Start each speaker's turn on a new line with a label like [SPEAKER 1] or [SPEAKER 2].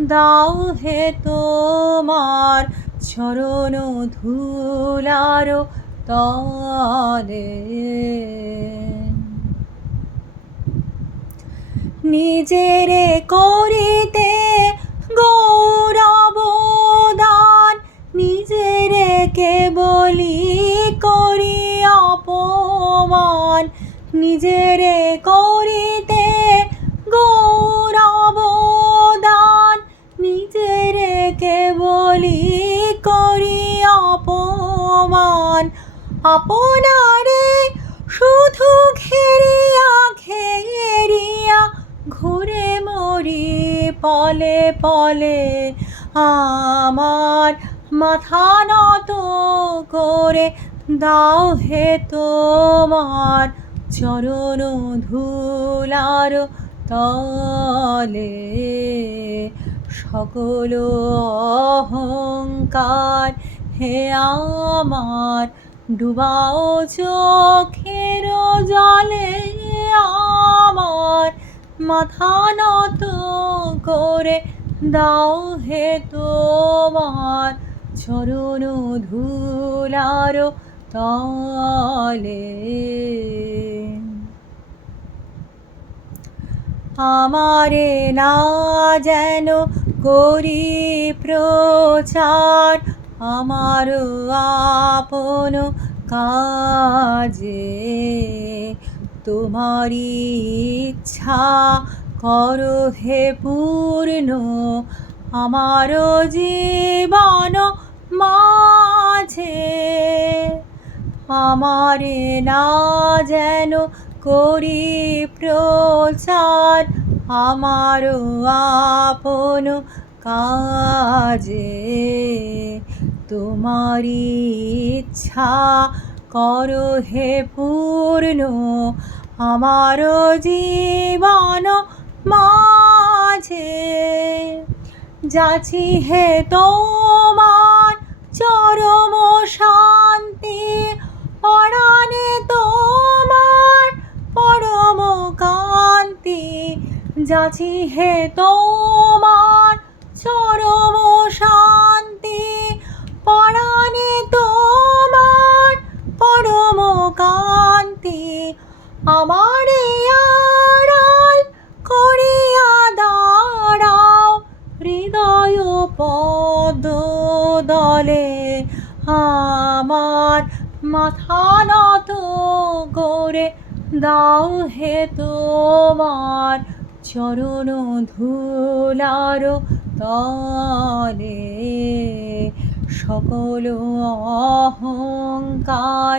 [SPEAKER 1] দাও হে তোমার চরণ ধুলার তলে। নিজেরে করিতে গৌরব দান, নিজেরে কেবলি করি অপমান। নিজেরে করিতে গৌরব আপনারে শুধু ঘেরিয়া ঘেরিয়া ঘুরে মরি, পলে পলে। আমার মাথা নত করে দাও হে তোমার চরণ ধুলার তলে। সকল অহংকার হে আমার ডুবাও চোখের জলে আমার। মাথা নত করে দাও হে তোমার। চরণ ধুলার তলে। আমারে না যেন করি প্রচার। আমার আপন কাজে তোমারি ইচ্ছা করো হে পূর্ণ আমার জীবন মাঝে। আমারে না যেন করি প্রচার আমার আপন কাজে। তোমারি ইচ্ছা করো হে পূর্ণ। আমার জীবন মাঝে। যাচ্ছি হে তোমার চরম শান্তি। পরাণে তোমার পরম কান্তি। যাচ্ছি হে তোমার চরম শান্তি। কান্তি আমারে আড়াল করিয়া দাঁড়াও হৃদয় পদ দলে। আমার মাথা নত করে দাও হে তোমার চরণ ধুলার তলে। সকল অহংকার